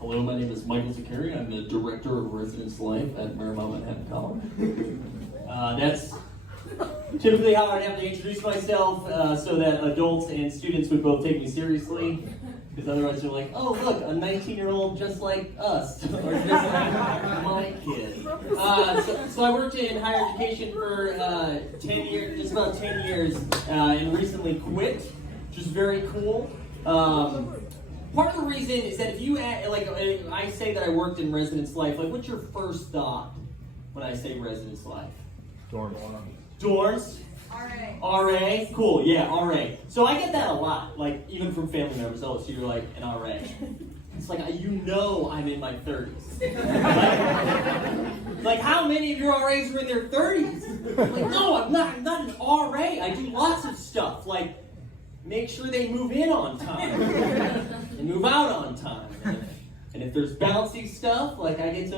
Hello, my name is Michael Zakari. I'm the Director of Residence Life at Marymount Manhattan College. That's typically how I'd have to introduce myself so that adults and students would both take me seriously. Because otherwise they're like, oh look, a 19-year-old just like us, or just like my kid. So I worked in higher education for 10 years, just about 10 years, and recently quit, which is very cool. Part of the reason is that if you, I say that I worked in residence life, like what's your first thought when I say residence life? Dorms. Dorms? RA? Cool, yeah, RA. So I get that a lot, like even from family members. Oh, so you're like an RA. It's like, you know I'm in my 30s. like how many of your RAs are in their 30s? Like, no, I'm not an RA. I do lots of stuff, like make sure they move in on time and move out on time. And if there's bouncy stuff, like I get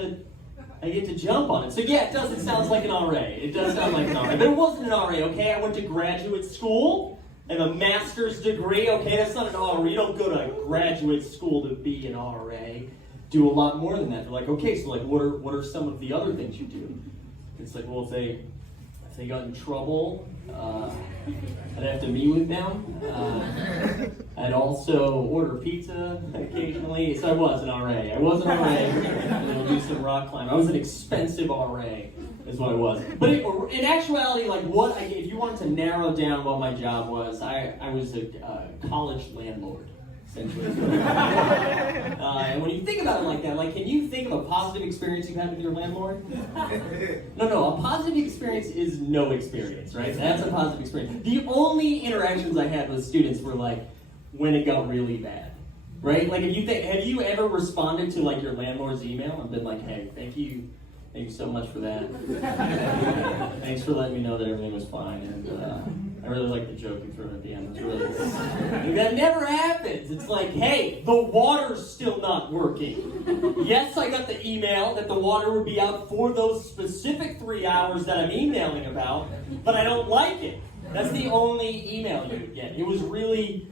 to jump on it. So yeah, it does. It sounds like an RA. It does sound like an RA. But it wasn't an RA, okay? I went to graduate school. I have a master's degree, okay? That's not an RA. You don't go to graduate school to be an RA. Do a lot more than that. They're like, okay, so like what are some of the other things you do? It's like, well, if they got in trouble, I'd have to meet with them. I'd also order pizza occasionally. So I was an RA. I was an RA. And do some rock climbing. I was an expensive RA, is what I was. But in actuality, like if you wanted to narrow down what my job was, I was a college landlord, essentially. And when you think about it like that, like, can you think of a positive experience you've had with your landlord? No, a positive experience is no experience, right? That's a positive experience. The only interactions I had with students were like, when it got really bad, right? Like, have you ever responded to like your landlord's email and been like, hey, thank you so much for that. Thanks for letting me know that everything was fine, and I really like the joke you threw at the end. It was really that never happens. It's like, hey, the water's still not working. Yes, I got the email that the water would be out for those specific 3 hours that I'm emailing about, but I don't like it. That's the only email you would get. It was really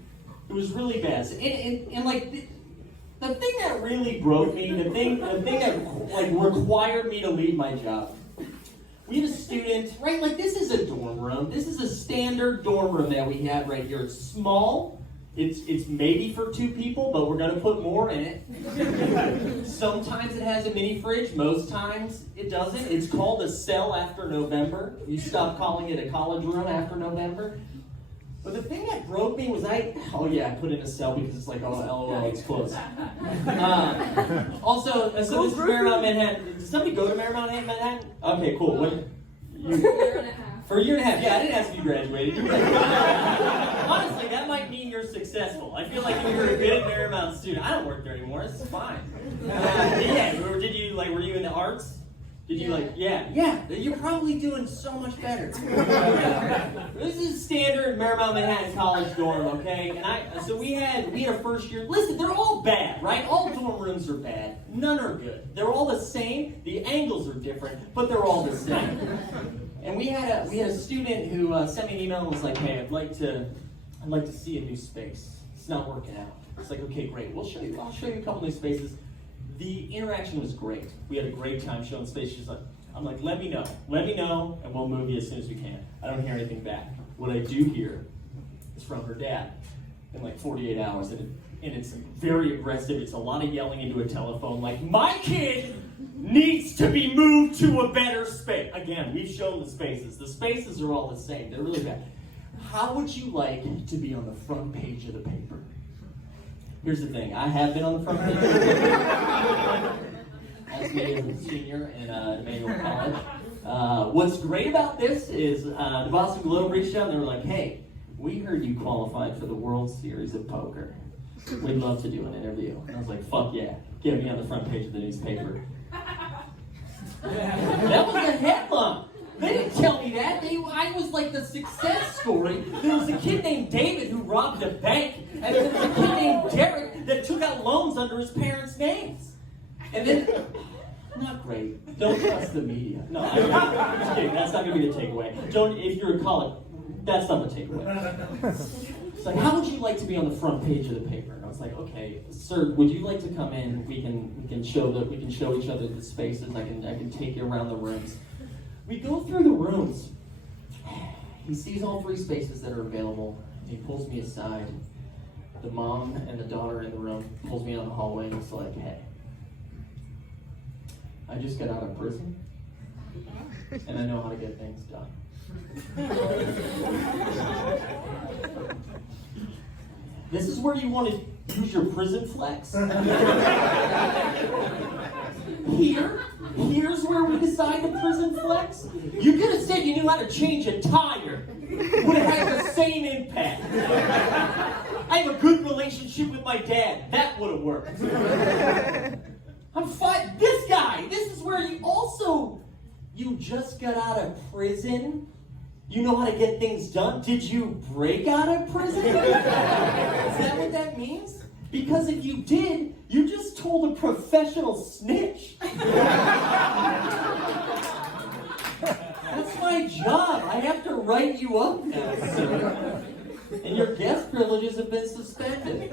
bad. And like, the thing that really broke me, the thing that like required me to leave my job. We have a student, right? Like, this is a dorm room. This is a standard dorm room that we have right here. It's small. It's maybe for 2 people, but we're gonna put more in it. Sometimes it has a mini fridge. Most times it doesn't. It's called a cell after November. You stop calling it a college room after November. But the thing that broke me was I put in a cell because it's like, oh, LOL, it's closed. Also, so this is Marymount Manhattan. Does somebody go to Marymount Manhattan? Okay, cool. For a year and a half. Yeah, I didn't ask if you graduated. Honestly, that might mean you're successful. I feel like if you're a good Marymount student, I don't work there anymore. It's fine. Were you in the arts? Yeah, you're probably doing so much better. This is standard Marymount Manhattan College dorm, okay? And so we had a first year. Listen, they're all bad, right? All dorm rooms are bad. None are good. They're all the same. The angles are different, but they're all the same. And we had a student who sent me an email and was like, hey, I'd like to see a new space. It's not working out. It's like, okay, great. I'll show you a couple new spaces. The interaction was great. We had a great time showing space. I'm like, let me know, and we'll move you as soon as we can. I don't hear anything back. What I do hear is from her dad in like 48 hours, and it's very aggressive. It's a lot of yelling into a telephone, like, my kid needs to be moved to a better space. Again, we've shown the spaces. The spaces are all the same. They're really bad. How would you like to be on the front page of the paper? Here's the thing, I have been on the front page as me as a senior in Emmanuel College. What's great about this is the Boston Globe reached out and they were like, hey, we heard you qualified for the World Series of Poker. We'd love to do an interview. And I was like, fuck yeah, get me on the front page of the newspaper. That was the headline. They didn't tell me that. I was like the success story. There was a kid named David who robbed a bank, and there was a kid named Derek that took out loans under his parents' names. And then, not great. Don't trust the media. No, I'm just kidding. That's not going to be the takeaway. If you're a college, that's not the takeaway. She's like, how would you like to be on the front page of the paper? And I was like, okay, sir, would you like to come in? We can show each other the spaces. I can take you around the rooms. We go through the rooms. He sees all 3 spaces that are available. He pulls me aside. The mom and the daughter in the room pulls me out in the hallway and he's like, hey, I just got out of prison and I know how to get things done. This is where you want to use your prison flex? Here's where we decide the prison flex? You could have said you knew how to change a tire. Would have had the same impact. I have a good relationship with my dad. That would have worked. I'm fine. This guy, this is where you just got out of prison. You know how to get things done. Did you break out of prison? Is that what that means? Because if you did, you just told a professional snitch. That's my job. I have to write you up now, sir. And your guest privileges have been suspended.